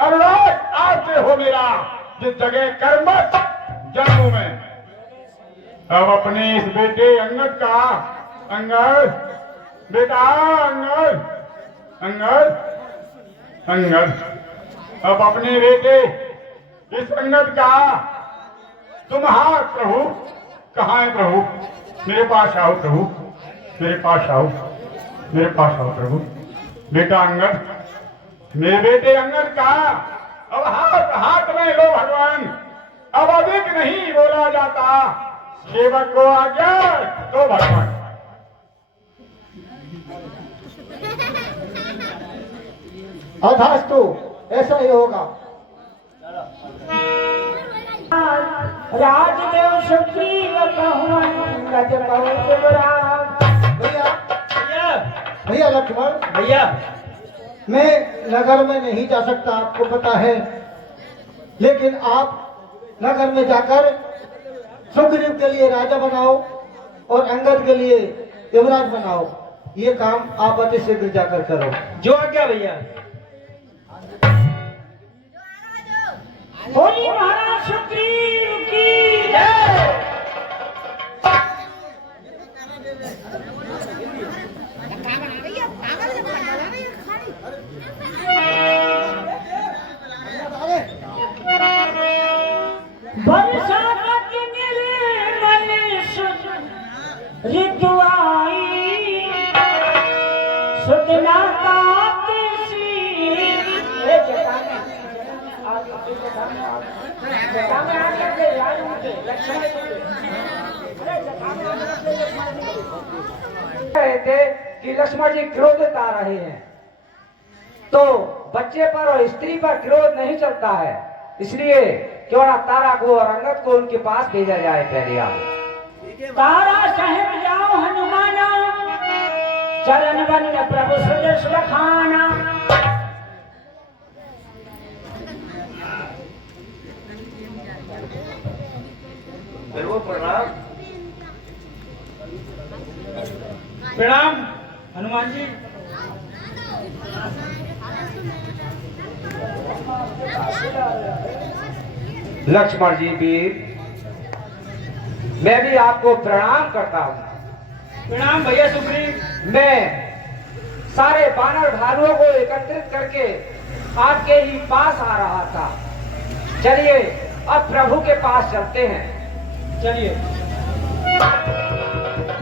अनुराग आपसे हो मेरा, जिस जगह कर्म जन्मों में। अब अपने इस बेटे अंगद का, अंगद बेटा अंगद अंगद अंगद, अब अपने बेटे इस अंगद का तुम हाँ प्रभु, कहाँ है प्रभु? मेरे पास आओ प्रभु, मेरे पास आओ, मेरे पास आओ प्रभु। बेटा अंगद, मेरे बेटे अंगद का अब हाथ हाथ में लो भगवान, अब अधिक नहीं बोला जाता, सेवक को आज्ञा दो भगवान। अथास्तु ऐसा ही होगा। राजदेव सुग्रीव कहूँ गज बहुत बड़ा। भैया भैया लक्ष्मण, भैया मैं नगर में नहीं जा सकता, आपको पता है, लेकिन आप नगर में जाकर सुग्रीव के लिए राजा बनाओ और अंगद के लिए युवराज बनाओ। ये काम आप अति शीघ्र जाकर करो। जो आज्ञा भैया। बोली महाराज सुग्रीव की जय। बरसात के निर्मल ऋतु आई, सुदना का रहे थे कि लक्ष्मण जी क्रोधित आ रहे हैं, तो बच्चे पर और स्त्री पर क्रोध नहीं चलता है, इसलिए क्यों ना तारा को और अंगद को उनके पास भेजा जाए। पहले आप तारा साहेब जाओ हनुमाना, चरण बंद प्रभु सुदेश लखाना। प्रणाम हनुमान जी। लक्ष्मण जी वीर, मैं भी आपको प्रणाम करता हूँ। प्रणाम भैया सुग्रीव। मैं सारे बानर भालुओं को एकत्रित करके आपके ही पास आ रहा था। चलिए अब प्रभु के पास चलते हैं। चलिए।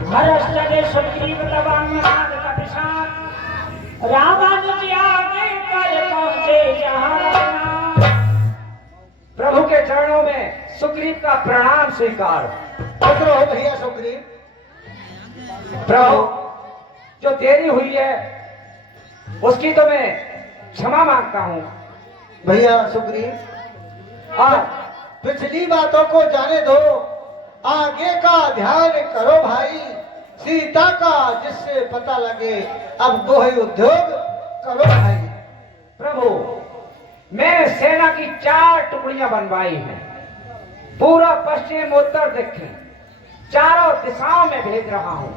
हरष्टदे सुग्रीव तवान्यनाद कपिशान, रामानुज आगे कर पहुंचे जहां रहना। प्रभु के चरणों में सुग्रीव का प्रणाम स्वीकार। खुश रहो भैया सुग्रीव। प्रभु, जो देरी हुई है उसकी तो मैं क्षमा मांगता हूँ। भैया सुग्रीव, पिछली बातों को जाने दो, आगे का ध्यान करो भाई। सीता का जिससे पता लगे, अब वो ही उद्योग करो भाई। प्रभु, मैंने सेना की 4 टुकड़ियां बनवाई हैं। पूरा पश्चिम उत्तर दक्षिण चारों दिशाओं में भेज रहा हूं।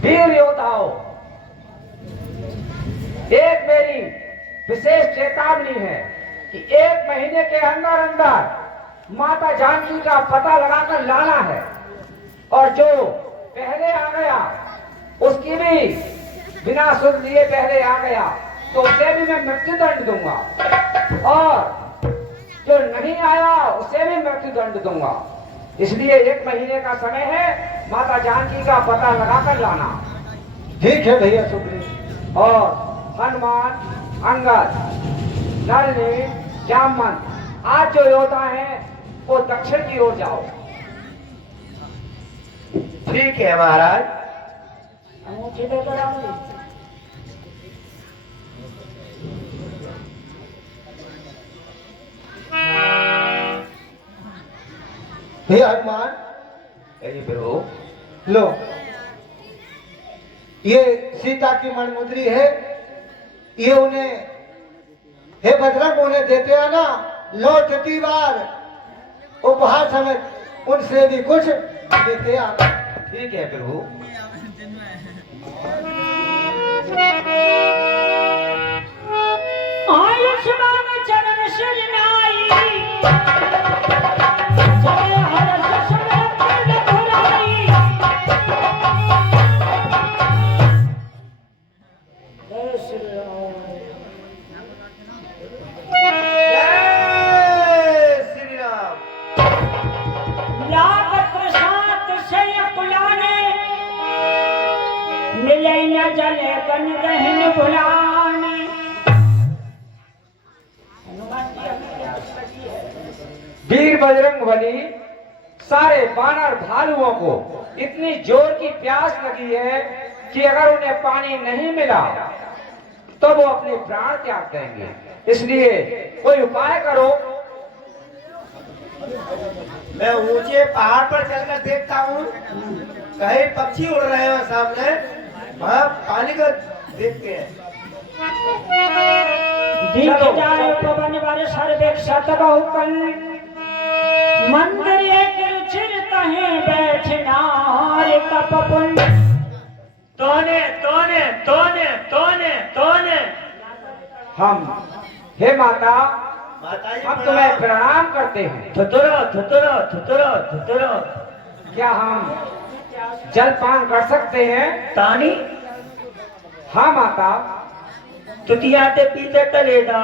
वीर योद्धाओं, एक मेरी विशेष चेतावनी है कि 1 महीने के अंदर अंदर माता जानकी का पता लगाकर लाना है, और जो पहले आ गया उसकी भी बिना सुन लिए पहले आ गया तो उसे भी मैं मृत्यु दंड दूंगा, और जो नहीं आया उसे भी मृत्यु दंड दूंगा। इसलिए 1 महीने का समय है, माता जानकी का पता लगाकर लाना। ठीक है भैया सुग्रीव। और हनुमान, अंगद, नलिनी, जामवंत आज जो योद्धा हैं वो दक्षिण की ओर जाओ। ठीक है महाराज। अंगूठी दे दो राम जी। भैया हनुमान, कहिए प्रभु। लो, ये सीता की मनमुद्री है, ये उन्हें, हे बजरंग, उन्हें देते आना। लौटती बार उपहार समेत उनसे भी कुछ देते आना। ठीक है प्रभु। आयुष्मान चरण शरणाई, जय हर्ष सुमरन रघुराई। जय श्री राम। जय श्री राम। लाभ प्रसाद से पुलाने, मिले न जले बन रहन भुलाने। वीर बजरंगबली, सारे बानर भालुओं को इतनी जोर की प्यास लगी है कि अगर उन्हें पानी नहीं मिला तो वो अपने प्राण त्याग देंगे। इसलिए कोई उपाय करो। मैं ऊंचे पहाड़ पर चलकर देखता हूँ, कहीं पक्षी उड़ रहे हो सामने, वहाँ पानी को देखते हैं। दीख जाए पवन वर्ष सर्वेक्षत बहुकल, मंदिर एक रुचिर तहे बैठना हर तप पुण्य। तोने तोने तोने तोने तोने। हम, हे माता, माता जी हम तुम्हें प्रणाम करते हैं। थुतुरो थुतुरो थुतुरो थुतुरो। क्या हम जलपान कर सकते हैं? तानी हाँ माता। तुतियाते पीते टले दा,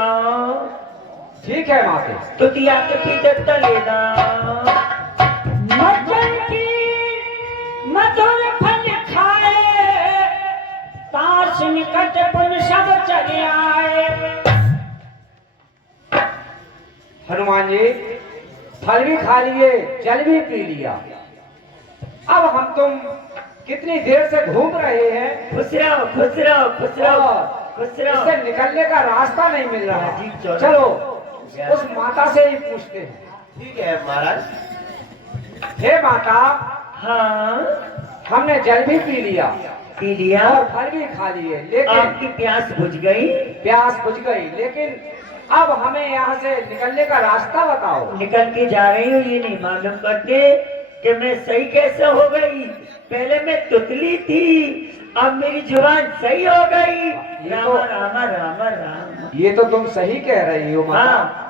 ठीक है माते। तुतियाते पीते टले दा। मज्जन की मधुर फल खाए, ताश निकट पुन सब चले आए। हनुमान जी, फल भी खा लिए, जल भी पी लिया। अब हम तुम कितनी देर से घूम रहे हैं, खुश रहो खुश रहो खुश रहो और खुश रहो। इससे निकलने का रास्ता नहीं मिल रहा जी, है। चलो। चलो उस माता से ही पूछते हैं। ठीक है महाराज। हे माता, हाँ हमने जल भी पी लिया पी लिया। और फल भी खा लिए, लेकिन आपकी प्यास बुझ गई। प्यास बुझ गई, लेकिन अब हमें यहाँ से निकलने का रास्ता बताओ। निकल के जा रही हूँ, ये नहीं मालूम करते कि मैं सही कैसे हो गई। पहले मैं तुतली थी, अब मेरी जुबान सही हो गई। राम राम राम राम। ये तो तुम सही कह रही हो माता। हाँ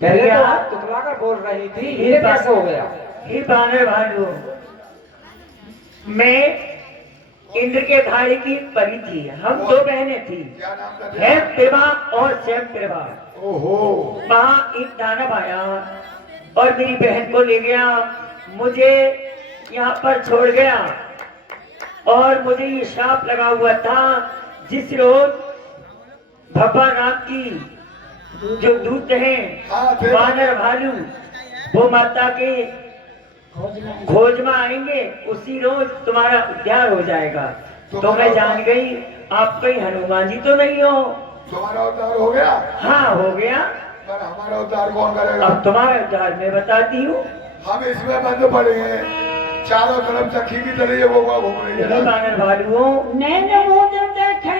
पहले तो क्या? आप तुतला कर बोल रही थी, ये कैसे हो गया? हे बानर भालू, मैं इंद्र के घाड़ी की परी थी। हम दो बहनें थी, क्या नाम था है तेरा? प्रभा और स्वयं प्रभा। ओहो, वहाँ एक दानव आया और मेरी बहन को ले गया, मुझे यहाँ पर छोड़ गया। और मुझे ये श्राप लगा हुआ था, जिस रोज भगवान राम की जो दूत हैं हाँ, थे। वानर भालू, वो माता के खोज में आएंगे, उसी रोज तुम्हारा उद्धार हो जाएगा। तो मैं जान गई आप कहीं हनुमान जी तो नहीं हो। तुम्हारा उद्धार हो गया? हाँ हो गया। पर हमारा उद्धार कौन करेगा? अब तुम्हारा उद्धार मैं बताती हूँ। हम इसमें बंद पड़े हैं, चारों तरफ चक्की की तरह ये वो घूम रही है। वानर भालुओं, नैने मुंह देखे।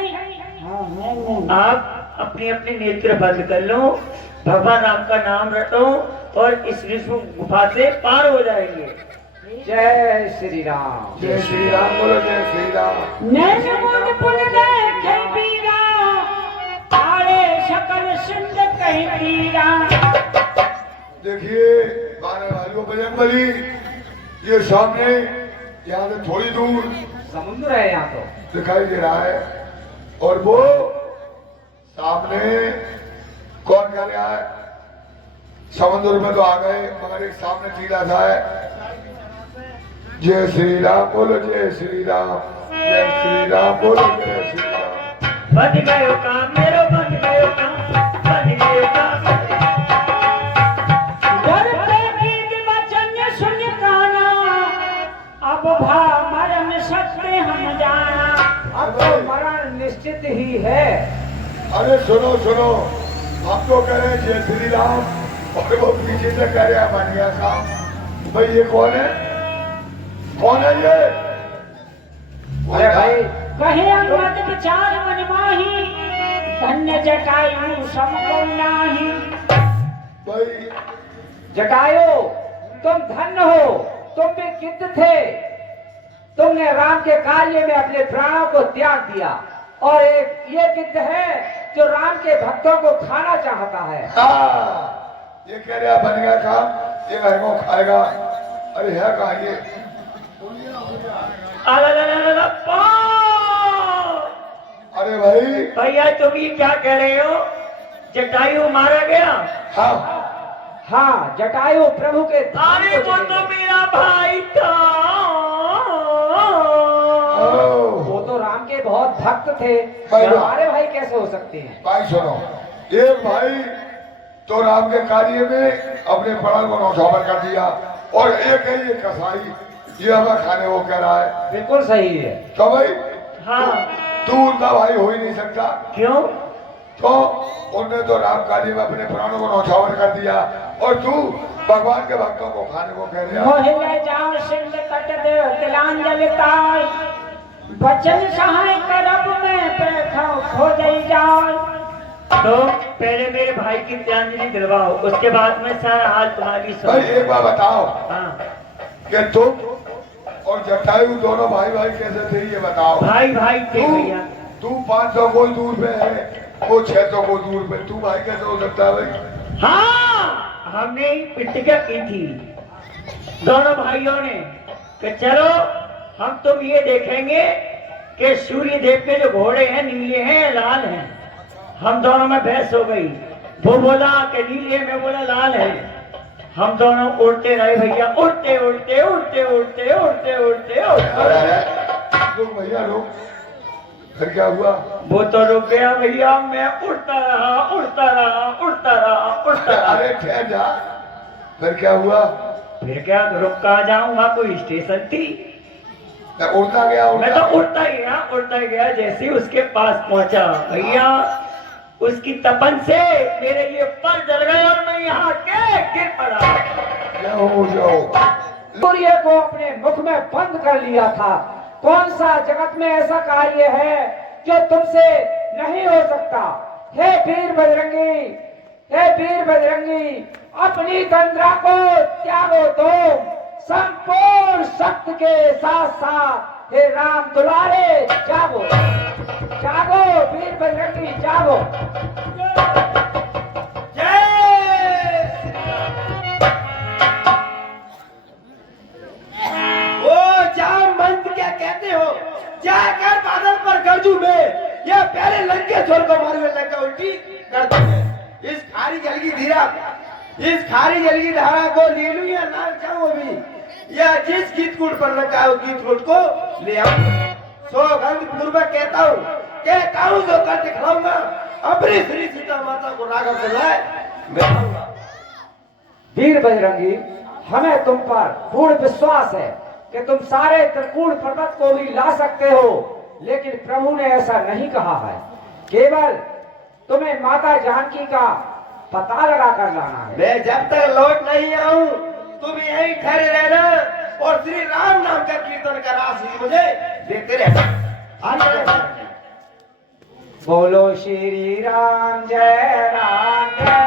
आप अपने अपने नेत्र बंद कर लो, भगवान राम का नाम रटो और इस विष्णु गुफा से पार हो जाएंगे। जय श्री राम। जय श्री राम बोलो, जय श्री राम। नैने मुंह पुन देखे पीरा, तारे शकल सिंध कहीं पीरा। देखिए बारह भाइयों बजरंगबली, ये सामने यहाँ से थोड़ी दूर समुद्र है यहाँ तो। दिखाई दे रहा है, और वो सामने कौन कर रहा है? समुद्र में तो आ गए, मगर एक सामने टीला सा है। जय श्री राम बोलो, जय श्री राम, जय श्री राम बोलो, जय श्री राम। बन गयो काम मेरो, बन गयो काम, बन गयो काम। डरते बीज वचन सुन काना, अब भा मरण सत्य हम जाना। अब तो मरण निश्चित ही है। अरे सुनो सुनो, हम तो कह रहे हैं जय श्री राम, और वो पीछे से कह रहे हैं बन गया काम। भाई ये कौन है? कौन है ये? अरे भाई, कहे अनुमत विचार मन माही, धन्य जटायु समको नाही। भाई जटायु तुम धन्य हो, तुम भी गिद्ध थे। तुमने राम के कार्य में अपने प्राणों को त्याग दिया, और एक ये गिद्ध है जो राम के भक्तों को खाना चाहता है। हाँ, ये कह रहा बन गया काम, ये घर को खाएगा। अरे है कहा ये? अरे भाई, भैया तुम ये क्या कह रहे हो? जटायु मारा गया? हाँ हाँ, जटायु प्रभु के धाम अरे को वो चले तो गए। मेरा भाई था। वो तो राम के बहुत भक्त थे, भाई, हमारे भाई कैसे हो सकते हैं? भाई सुनो, एक भाई तो राम के कार्य में अपने प्राण को नौछावर कर दिया, और एक है ये कसाई, ये हमें खाने को कह रहा है। बिल्कुल सही है। तो भाई हाँ तू उनका भाई हो ही नहीं सकता। क्यों? तो उनने तो राम कार्य में अपने प्राणों को नौछावर कर दिया, और तू भगवान के भक्तों को खाने को कह रहा है। मोहिले जाओ सिंध तट दे तिलांजलि ताय, वचन सहाय करब में पैठा खो जाई जाय। तो पहले मेरे भाई की तिलांजलि दिलवाओ, उसके बाद मैं सारा हाल तुम्हारी भाई सुन। एक बार बताओ हाँ कि तुम और जटायु दोनों भाई भाई कैसे थे, ये बताओ। भाई भाई थे तू भैया। तू 500 कोई दूर पे है, वो 600 को दूर पे, तू भाई कैसे हो सकता है भाई? हाँ हमने ही प्रतिज्ञा की थी दोनों भाइयों ने कि चलो हम तुम ये देखेंगे कि सूर्य देव के जो घोड़े हैं नीले हैं या लाल हैं। हम दोनों में बहस हो गई, वो बोला कि नीले, मैं बोला लाल है। हम दोनों उड़ते रहे भैया, उड़ते उड़ते उड़ते उड़ते उड़ते उड़ते उड़ते। रुक भैया रुक, फिर क्या हुआ? वो तो रुक गया भैया, मैं उड़ता रहा उड़ता रहा उड़ता रहा उड़ता रहा। अरे ठहर जा, फिर क्या हुआ? फिर क्या रुक कहाँ जाऊं, वहाँ कोई स्टेशन थी। मैं उड़ता गया मैं तो उड़ता ही गया जैसे ही उसके पास पहुंचा भैया, उसकी तपन से मेरे ये पर जल गए और मैं यहाँ के गिर पड़ा। सूर्य को अपने मुख में बंद कर लिया था। कौन सा जगत में ऐसा कार्य है जो तुमसे नहीं हो सकता? हे वीर बजरंगी, हे वीर बजरंगी, अपनी तंद्रा को त्यागो तुम संपूर्ण शक्ति के साथ साथ। हे राम दुलारे जागो, जागो वीर बजरंगी जागो। क्या कहते हो? जाकर बादल पर गरजू में ये पहले लंके छोर को मारे लंका उल्टी कर दूंगे। इस खारी जल की धीरा, इस खारी जल की धारा को ले लूं या ना चाहूं अभी, या जिस गीत कूट पर लगा उस गीत कूट को ले आऊं। सौगंध पूर्वक कहता हूं जो कर दिखलाऊंगा। अपनी श्री सीता माता को राघव बुलाए मैं आऊंगा। वीर बजरंगी, हमें तुम पर पूर्ण विश्वास है कि तुम सारे त्रिकूट पर्वत को भी ला सकते हो, लेकिन प्रभु ने ऐसा नहीं कहा है। केवल तुम्हें माता जानकी का पता लगा कर लाना है। मैं जब तक लौट नहीं आऊं तुम यहीं ठहरे रहना और श्री राम नाम का कीर्तन कर आशीष मुझे देते रहना। बोलो श्री राम जय राम जय।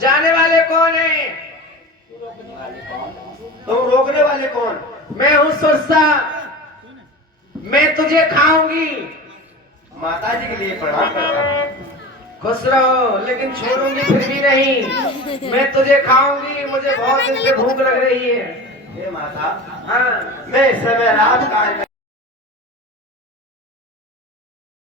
जाने वाले कौन है? तुम रोकने वाले कौन? मैं हूँ सुरसा, मैं तुझे खाऊंगी। माता जी के लिए प्रणाम करता हूं। खुश रहो, लेकिन छोड़ूंगी फिर भी नहीं। मैं तुझे खाऊंगी, मुझे बहुत दिन से भूख लग रही है। हे माता, हाँ, मैं इस समय रात काल में